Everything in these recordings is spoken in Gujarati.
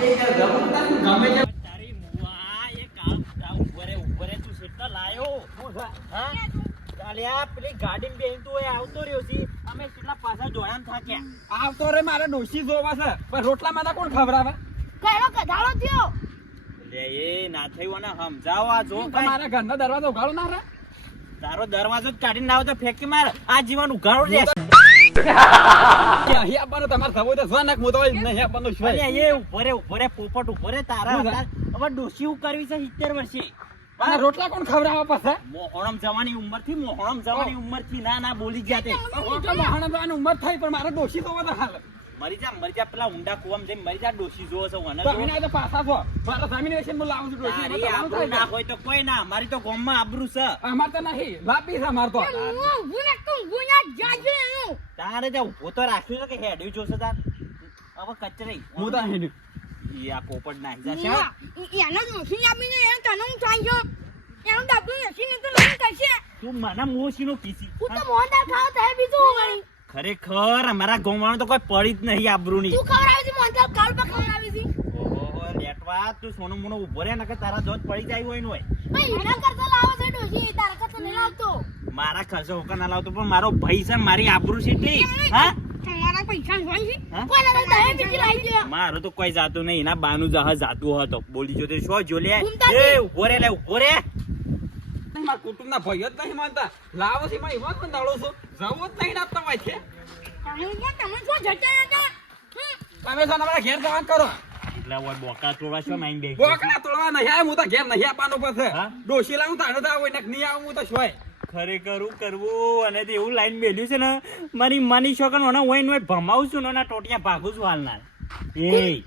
તારી મુવા એ કામ ઉભરે તું સેટલા લાયો હા ચાલ્યા પેલી ગાડી બેહીન તું આવતો રહ્યો છે અમે કેટલા પાછા જોડાન થાક્યા આવતો રે મારે ડોશી જોવા છે પણ રોટલા માતા કોણ ખવડાવે કહેલો કઢાળો થયો લે એ ના થયું ને સમજાવવા જો મારા ઘરનો દરવાજો ઉઘાડો ના રે તારો દરવાજો જ કાઢીને લાવો તો ફેંકી માર આ જીવન ઉઘાડો રે અહીં આપવાનો તમારે થવો તો સ્વનક મોતો નહીં આપવાનો શું અરે એ ઉભરે પોપટ ઉભરે તારા હવે ડોશી હું કરવી છે 70 વર્ષે અને રોટલા કોણ ખવડાવે પાછા મોહણમ જવાની ઉંમર થી ના બોલી ગયા તે મોહણમ ઉંમર થઈ પણ મારે ડોશી તો બધા હાલ મરી જા પેલા ઊંડા કુવામાં જઈને મરી જા ડોશી જોવો છો મને તમે તો પાછા છો મારા જમીન વેચીને હું લાવું છું ડોશી ના હોય તો કોઈ ના મારી તો ગામમાં આબરૂ છે અમાર તો નહીં લાપી છે અમાર તો તારે જા ઉભો તો રાખ્યું છે કે હેડ્યું જોશે તાર હવે કચરી હું તો હેડ્યું ઈ આ પોપટ નાખી જશે એનો ડોશી આપીને એને તને હું થાય છો એનો ડાબુ એસીને તો લઈને કશે તું મને મોસીનો કીસી હું તો મોહનદાર ખાવ થાય બીજું વળી ખરેખર અમારા ગામવાળો તો કોઈ પડી જ નહીં આબરૂની તું ખવડાવી છે મોહનદાર કાલ પર ખવડાવી છે ઓહો લેટવા તું સોનો મોનો ઉભો રે નકર તારા જોત પડી જાય હોય ને હોય ભાઈ એના કરતા લાવો છે ડોશી તારા કરતા નહીં લાવતો મારા ખર્ચો હોકા ના લાવતો પણ મારો ભાઈ છે મારી આબરૂ છે એટલી હા તમારા પૈસા હોય છે કોને તો દહે બીજી લાવી દે મારું તો કોઈ જાતું નહીં એના બાનું જહાજ જાતું હતો બોલી જો તે શો જો લે એ ઉભો રે મારા કુટુંબના ભાઈઓ જ નહીં માનતા લાવો છે માં એમાં પણ દાડો છો જવો જ નહીં આપતા હોય છે તમે શું જતા હતા તમે છો અમારા ઘેર જવાન કરો એટલે ઓય બોકા તોડવા છો માઈન બેગ બોકડા તોડવા નહીં આય હું તો ઘેર નહીં આપવાનો પાસે ડોશી લાવું તાણો તો હોય ને નહીં આવું હું તો શોય ખરેખર કરવું અને તે એવું લાઈન મેલ્યું છે ને મારી માની છોકન મને હોય ને ભમાવું છું ને ટોટિયા ભાગું છું હાલના એ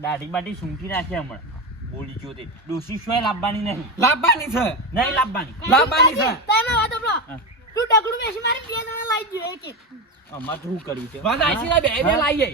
દાઢી બાટી સૂંટી રાખે હમણાં બોલી જો તે ડોશી શોય લાવવાની નહીં છે લાવવાની છે તમે વાત આપલો તું ડગડું બેસી મારી બે જણા લાવી દો એક અમાર શું કર્યું છે વાત આઈસી બે લાવીએ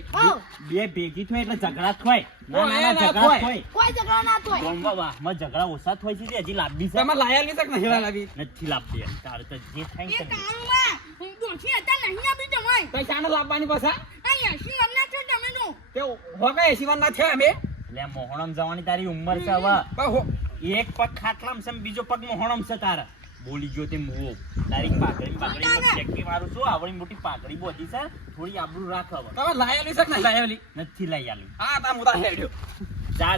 બે ભેગી થાય એટલે ઝઘડા થાય ના ઝઘડા થાય કોઈ ઝઘડા ના થાય ગોમવા વાહમાં ઝઘડા ઓછા થાય છે હજી લાંબી છે તમે લાયા કે નહીં લાવી નથી લાવતી તારે તો જે થાય એ કામમાં ડોશી હતા નહીં આપી તમાય પૈસા ના લાવવાની પાછા અહીંયા શી લમના છો તમે નો તે હોકા એસીવાન ના છે અમે એટલે મોહણમ જવાની તારી ઉંમર છે હવે એક પગ ખાટલામ છે બીજો પગ મોહણમ છે તારા બોલી ગયો તે મુવો તારી પાઘડી ચેકી મારું છું આવડી મોટી પાઘડી બોધી છે થોડી આબરૂ રાખ હવે તમે લાયેલી છે કે નહીં લાયેલી નથી લઈ આલી હા તા મુદા હેડ્યો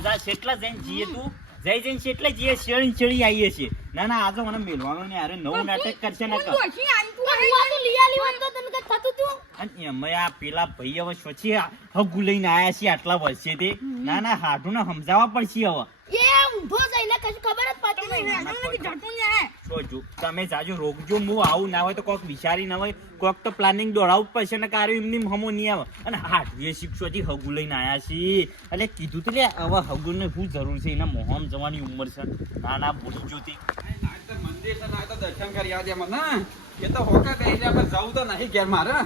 જા છેટલા જઈને જીએ તું જઈને છેટલે જીએ ચડી આવીએ છીએ ના આજે મને મેલવાનો ને યાર નવું નાટક કરશે ને ડોશી આઈ તું આ તો લીયા લીવન તો તને કઈ થતું તું અને એમાં આ પેલા ભાઈ હવે સ્વચ્છી હગુ લઈને આયા છે આટલા વર્ષે તે ના હાડું ને સમજાવવા પડશે હવે એ ઊંધો જઈને કશું ખબર જ પડતી નહીં આનું નથી જટું ને જો તમે જાજો રોકજો હું આવું ના હોય તો કોક વિચારી ના હોય કોક તો પ્લાનિંગ દોડાવવું પડશે ને કાર્ય એમની હમો નહીં આવે અને હાડવી શિક્ષોથી હગુ લઈને આયા છીએ એટલે કીધું તો લે હવે હગુ ને શું જરૂર છે એના મોહમ જવાની ઉંમર છે ના ભૂલી જોતી મંદિર છે ના તો દર્શન કરી આવજે મને એ તો હોકા કહી જાય પણ જવું તો નહીં ઘેર મારે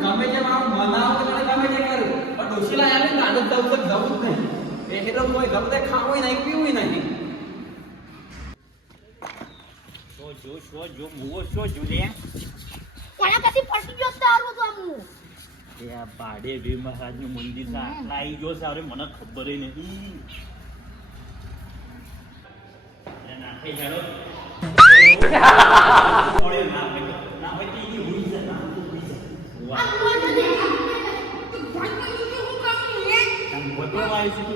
ગમે તેમ આવું મનાવ ગમે તે કરું પણ ડોશી લાયા ને આદત જવું જ નહીં એ તો કોઈ ગમે તે ખાવું નહીં પીવું નહીં જો મુવો શો જો લે કોના કદી પટી ગયો તારું તો આમું એ આ બાડે વી મહારાજનું મંદિર છે આટલા આવી ગયો સારે મને ખબર નથી નાખે જાડો ના હોય તો ઈ હુઈ છે ના તો હુઈ છે વાહ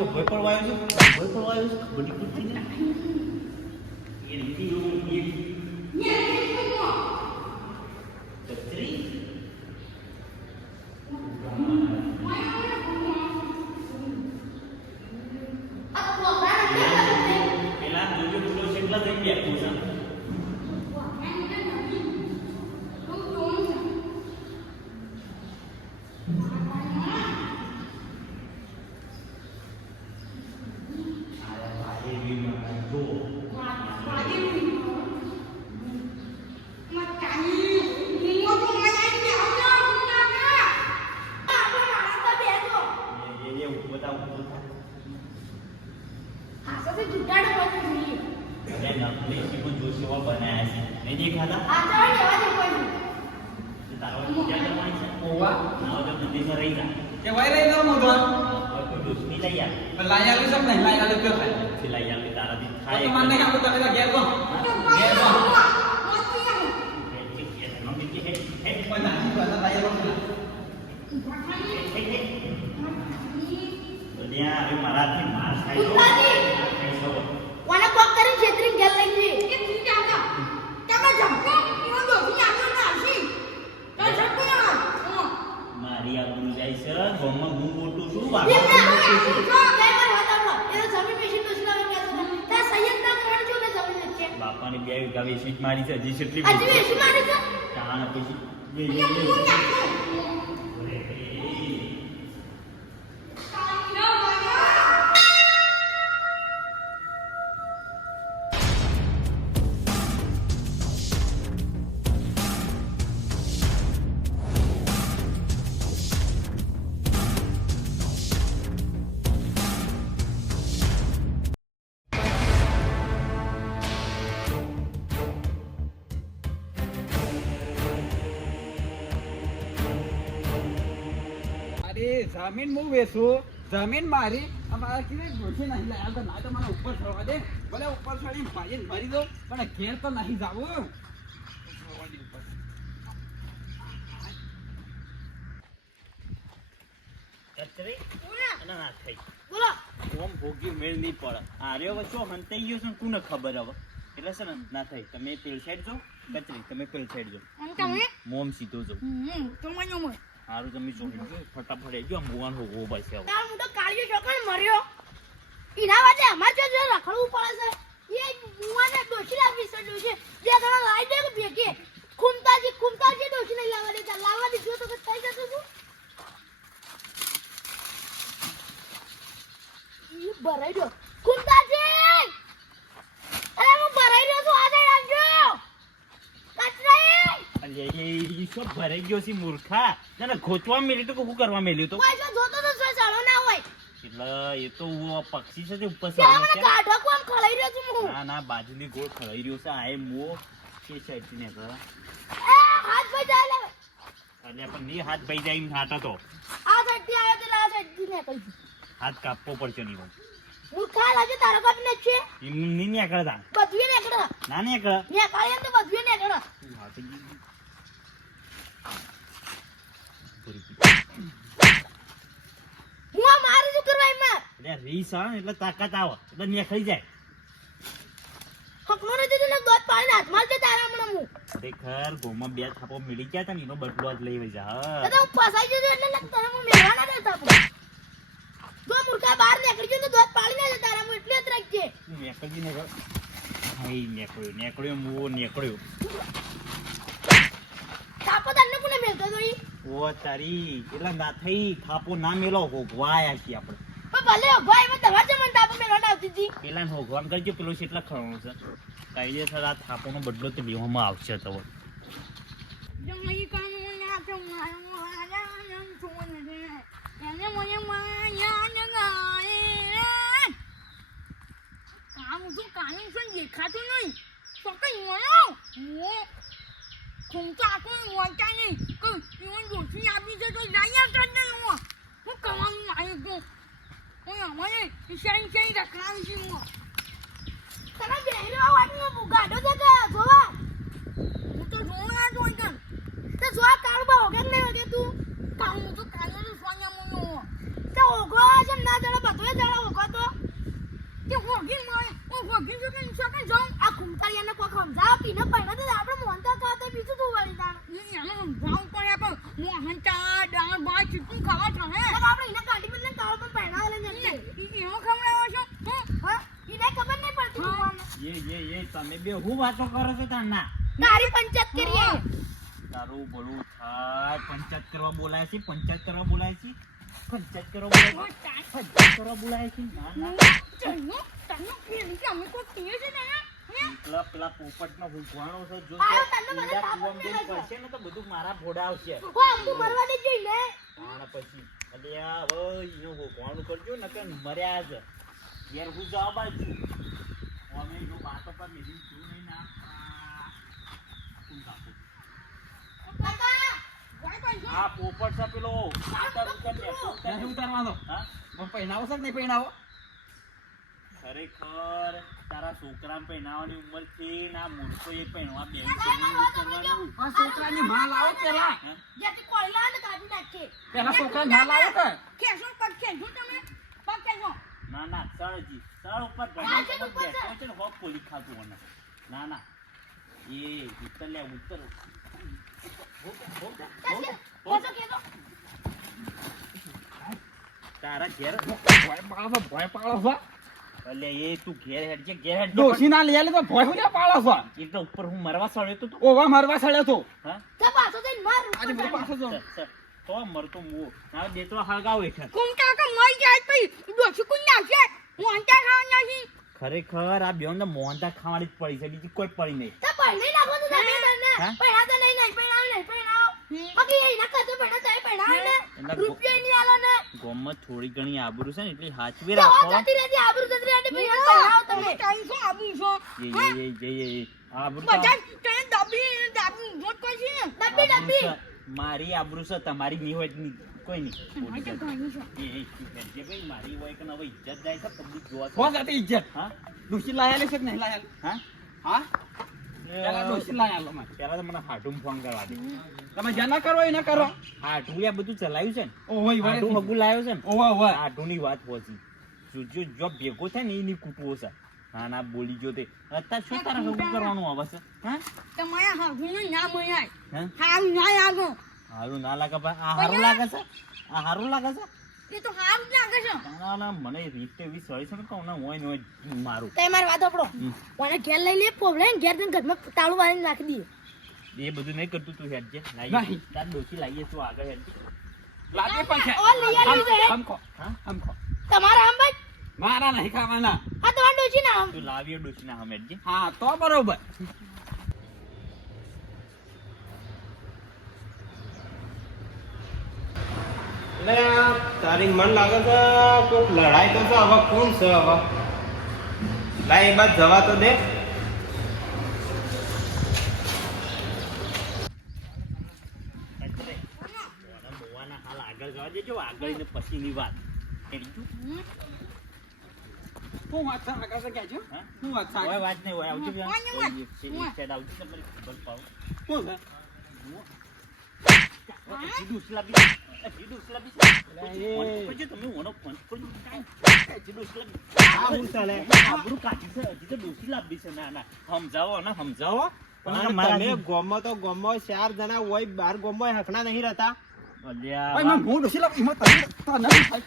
ભોયપળવાયો છે બધી કુર્તી ને એ રીતિ પેલા જોજો ચોટલા જઈને બેઠું છે મારાથી માર મારી આબરૂ જાય છે ગામમાં હું મોટું છું બાપાની 2 વીઘા વેચી મારી છે હજી કેટલી તાણ પછી જમીન હું વેચું જમીન મારી અમારા કિને ડોશી નહીં લાયા તો ના તો મને ઉપર ચડવા દે ભલે ઉપર ચડી ભાઈને ભરી દો પણ ઘેર તો નહીં જાવું ભોગ્યું મેળ નહીં પડે આર્યો વચ્ચો હંતાઈ ગયો છે ને કોને ખબર હવે એટલે છે ને ના થાય તમે પેલ સાઈડ જો કચરી તમે પેલ સાઈડ જો મોમ સીધો જો સારું તમે જોઈ ફટાફટ જો મોવાન હોગો બસ હવે તાર મોટો કાળિયો છોકરો મર્યો ઈના વાતે અમાર જો રખડવું પડે છે એ મુવાને ડોશી લાવી સડ્યું છે જે ઘણા લાઈ દે કે ભેગે ખુમતાજી ડોશી નહીં લાવવા દીધો તો થઈ જતો છું ઈ ભરાઈ દો ખુમતાજી અરે હું ભરાઈ દો છું આજે રાખજો કચરાઈ એ શું ભરાઈ ગયો છે મૂર્ખા ના ગોતવા મેલ્યું તો શું કરવા મેલ્યું તો કોઈ જો જોતો તો ચાલો ના હોય એટલે એ તો પક્ષી છે તે ઉપર મને કાઢો કોમ ખળાઈ રહ્યો છું હું ના બાજુની ગોળ ખળાઈ રહ્યો છે આ એ મો કે સાઈડ થી ને કર એ હાથ ભાઈ જાય લે એટલે પણ ની હાથ ભાઈ જાય એમ થાતો તો આ સાઈડ થી આવ્યો તો આ સાઈડ થી ને કહી હાથ કાપવો પડશે નહીં મૂર્ખા લાગે તારો બાપ ને છે એમ ની ને કળતા બધું ને કળા ના ને કળ ને કાળે તો બધું ને કળા હું મારું શું કરવા એમાં એટલે રીસ આવે એટલે તાકાત આવે એટલે ને ખાઈ જાય હકનો નથી તો દોત પાડીને હાથમાં છે તારા હમણાં હું ખરેખર ગોમાં 2 થાપો મળી ગયા હતા ને એનો બદલો જ લઈ જા તો ફસાઈ જજો એટલે તને હું મેળવાના દેતા આપણે જો મૂર્ખા બહાર નીકળી ગયો તો દોત પાડીને જ તારા હું એટલે જ રાખજે નીકળી ને હાઈ નીકળ્યો મો નીકળ્યો થાપો તને કોને મેલતો તો ઈ ઓ તારી એટલે ના થઈ થાપો ના મેલો હોગવાયા છીએ આપણે પણ ભલે ભાઈ મેં તમાર જમન થાપો મેલવાના આવતી હતી પેલા હોગવાન કરજો પેલો છે એટલા ખણો છે કાયદેસર આ થાપોનો બદલો તો લેવામાં આવશે તો જો મઈ કામ ના તો મારો આયા એમ છોને દે એને મને માયા જગાએ કામ તો કાનું છે દેખાતું નહીં તો કઈ મો ખુમતા કોઈ બોલતા નહીં કે ઈવન ડોસી આપી છે તો લઈ આવતા જ નહીં હું કવાનું મારી તો હું અમારે ઈશાઈ રખડાવી છું હું તને બેહરો વાટનો બુગાડો છે કે જોવા હું તો જોવા જોઈ કર તે જોવા કાળબા હોગે ને હોગે તું કામ તો કાનો સોયા મુનો તે હોગો છે ના જણા બધું જણા હોગો તો કે હોગી મારે ઓ હોગી જો કે ઈશાકે જાઉં આ ખુમતાયાને કોક સમજાવ પીને પૈણા તો આપણે મોનતા ખાતે બીજું તું વળી દાણ એને સમજાવ પડે પણ મોહનતા દાણ બા ચીકુ ખાવા છે હે આપણે એને કાઢી બદલે કાળ પર પૈણા લઈને એવો ખવડાવો છો હા ઈને ખબર નહીં પડતી એ તમે બે હું વાતો કરો છો તારના? તારી પંચાયત કરીએ. તારું ભલું થાય. પંચાયત કરવા બોલાય છે, પંચાયત કરવા બોલાય છે, પંચાયત કરવા બોલાય છે, પંચાયત કરવા બોલાય છે. ના ના તનો ફેરી કે અમે કોઈ પીએ છે ને હે? પેલા પોપટનો ભૂખવાણો છે. જો આયો તને મને ઈંડા તાપ કૂવામાં જઈને પડે છે. પડશે ને તો બધું મારા ભોડા આવશે. ઓ આંબુ મરવા દે જોઈ ને. આના પછી અલ્યા હવે ઈનો ભૂખવાણું કરજો ને કે મર્યા છે. ઘેર હું જવા બાજુ અમે જો વાતો પર મેલી છું નહીં ના શું કાપું. કાકા કોઈ કોઈ જો. આ પોપટ છે પેલો ઉતર બેસો નથી ઉતારવાનો. હા પણ પહેરાવો છે કે નહીં પહેરાવો? ખરેખર તારા છોકરાને પહેરાવાની ઉંમર છે ના મૂર્ખો એ પહેરવા બે આ છોકરાની માં લાવો પેલા. જેથી કોયલા ને કાઢી નાખે. પેલા છોકરાની માં લાવો કે? ખેંચો પગ ખેંચો તમે. પગ ખેંચો. ના ના સળજી સળ ઉપર આ છે ગમે ઉપર છે. બેસો છે ને હોપ પોલી ખાતું મને. ના ના એ ઉત્તર લે ઉત્તર કોસો કેતો. તારા ઘેર ભોય પાડો છો? અલે એ તું ઘેર હેડજે ઘેર હેડજે ડોશી ના લઈ આલે તો ભોય હું પાડો છો? એક તો ઉપર હું મરવા સળ્યો તો તું ઓવા મારવા સડ્યો તો. હા તે પાછો જઈને માર. આજે બધું પાછો જો. તો મરતો મુ ના દે તો હળગાવ હેઠળ. કુમ કાકા મરી જાય પછી ડોસી કુન નાખે. હું અંતા ખાવા નથી. ખરેખર આ બેન તો મોહનતા ખાવાની જ પડી છે બીજી કોઈ પડી નહીં. તે પહેલે નાખો તો તમે તને. હા? પહેલા તો નહીં પહેરાવ. બાકી એ ના કરતો પહેલા તો પહેરાવ ને. એના રૂપિયા નહીં આલો ને. ગોમમાં થોડી ઘણી આબરૂ છે ને એટલે હાચવી તો રાખો. જતી રહેતી આબરૂ જતી રહેતી પહેરાવ તમે. કાઈ શું આબરૂ છો? જે આબરૂ બધા તને દબી ઉભો કરશે. દબી. મારી આબરૂ છે તમારી નહીં હોય તો કોઈ નહીં. મારી તો ઘણી છે. જે ભાઈ મારી હોય કે હવે ઇજ્જત જાય છે પબ્લિક જોવા હો જાતી ઇજ્જત. હા ડોશી લાયા છે કે નહીં લાયા? હા હા? પેલા ડોશી લાયા લો મને. પેલા તો મને હાટું ફોન કરવા દે. તમે જ્યાં ના કરો એ ના કરો. હાટું આ બધું ચલાવ્યું છે ને ઓય હાટું વરે. હગું લાવ્યો છે ને ઓવા ઓવા. હાટુની વાત પહોંચી જો ભેગો થાય ને એની કૂટવો છે. હા ના બોલી જો તે અત્યારે શું તારે હગું કરવાનું આવે છે? હા તમારા હાથનું ના મયાય. હા હારું ના આગો. હારું ના લાગે પણ આ હારું લાગે છે? આ હારું લાગે છે? એ તો હારું જ લાગે છે. ના ના મને રીત એવી સળી છે ને કહું ને હોય ને હોય મારું. તે મારી વાત સાંભળો. મને ઘેર લઈ લે પોવલે ઘેર જઈને ઘરમાં તાળું વાળીને નાખી દઈએ. એ બધું નહીં કરતું તું હેડજે નહીં. લાવી તાર ડોસી લાવીએ તું આગળ હેડજે. લાગે પણ છે. ઓ લઈ આવ્યું છે. હમખો. હા હમખો. તમારા આમ ભાઈ મારા નહીં ખાવાના. આ તમારા ડોશી ના આમ. તું લાવીએ ડોસી ના હમ હેડજે. હા તો બરોબર. એટલે તારી મન લાગે છે કોઈક લડાઈ તો છે હવે કોણ છે હવે લાય એ બાદ જવા તો દે મોવાના હાલ આગળ જવા દેજો આગળ ને પછીની વાત હેડી ગયું? શું વાત છે આગળ તો કહેજો. હા? શું વાત છે કોઈ આગળ? વાત નહીં હોય આવજો બે. કોઈ નહીં વાત. એક સાઈડ આવજો તમને ખબર પાડો. શું છે? હજી ડોસી લાવી. હજી ડોસી લાવી. એ. પછી તમે ઓનો ફોન કરજો. હજી ડોસી લાવી. આ હું ચાલે આબરૂ કાઢી છે હજી તો ડોસી લાવી છે. ના ના સમજાવો ને સમજાવો. પણ મારા તમે ગોમમાં તો ગોમમાં 4 જણા હોય 12 ગોમમાં હકના નહીં રહેતા અલ્યા ભાઈ હું ડોશી લાવ એમાં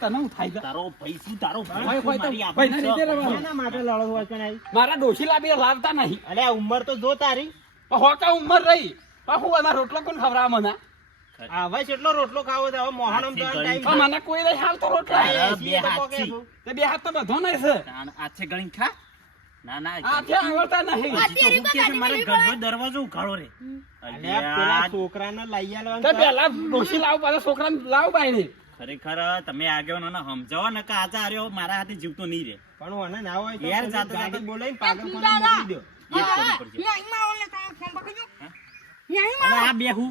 તને હું થાય છે? તારો ભાઈ શું તારો ભાઈ, ભાઈ, મારી તો આબરૂ ભાઈ ના છે. રીતે રહેવાનું. એના માટે લડો હોય કે નહીં મારા ડોશી લાવી લાવતા નહીં. અલે આ ઉંમર તો જો તારી પણ હોકા ઉંમર રહી પણ હું એના રોટલો કોણ ખવડાવે મને? હવે કેટલો રોટલો ખાવો છે હવે મોહનમ તો ટાઈમ પણ મને કોઈ નહીં હાલતો રોટલો. હા, છે બે હાથથી. તે બે હાથ તો બધો નહીં છે. તાણ આછે ગળીને ખા. ના ના હાથે આવડતા નહીં. હજી તો હું કે છે, મારે ઘરનો દરવાજો ઉઘાડો રે. અલે આ પેલા અલ્યા, છોકરાને લઈ તે આલવાનું પેલા ડોશી લાવ પાછા છોકરાને લાવ બાઈને. ખરેખર તમે આગેવાનો સમજાવો ને કે આજે આર્યો મારા હાથે જીવતો નહીં રે. પણ મને ના હોય તો યાર, પેલી જાતે ગાડી જાતે બોલાવીને પાગલખાને મોકલી દો એ જ કરવું પડશે. નહીં અને આ બે હું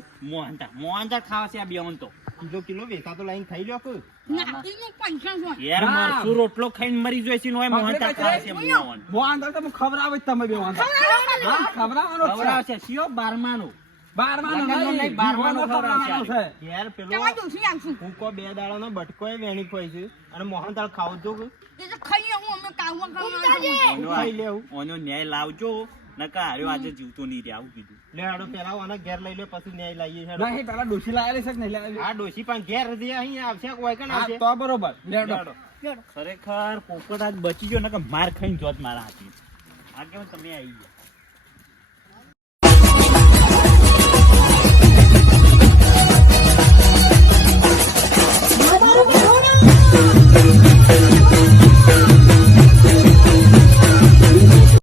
મોહનતા ખાવા છે આ બે તો કિલો કિલો વેચા તો લઈને ખાઈ લ્યો કે નાખીનું પૈસા હોય. યાર ના. મરચું રોટલો ખાઈને મરી જોઈ છે ને ઓય મોહનતા ખાવા છે મોહન. મોહન તો ખવડાવે જ તમે બે વાંધા. હા, ખવડાવવાનો જ છે. ખવડાવશે શિયો બારમાનું. બારમાનો લગનનો નહીં, નહીં, બારમાનો ખવડાવવાનો ખવડાવશે. છે. યાર પેલો તમારા ડોશી આલશું. ફૂકો 2 દાડાનો બટકો એ વેણી ખોઈ છે અને મોહન તાળ ખાવું જો કે એ તો ખાઈ લઉં અમે કાવવા કરવા. ઓનો ખાઈ લેવું ઓનો ન્યાય લાવજો નકા હાર્યો આજે જીવતો નહીં રે આવું કીધું. લે હાડો પેલા આને ઘેર લઈ લે પછી ન્યાય લાવીએ હેડો. નહીં, પેલા ડોશી લાયેલી છે કે નહીં લાયેલી? આ ડોશી પણ ઘેર જે અહીં આવશે કોઈ કે ના હા, આવશે તો બરોબર. લેડો. હેડો. ખરેખર પોપટ આજ બચી ગયો નકર માર ખાઈને જોત મારા હાથી. આ કેમ તમે આવી ગયા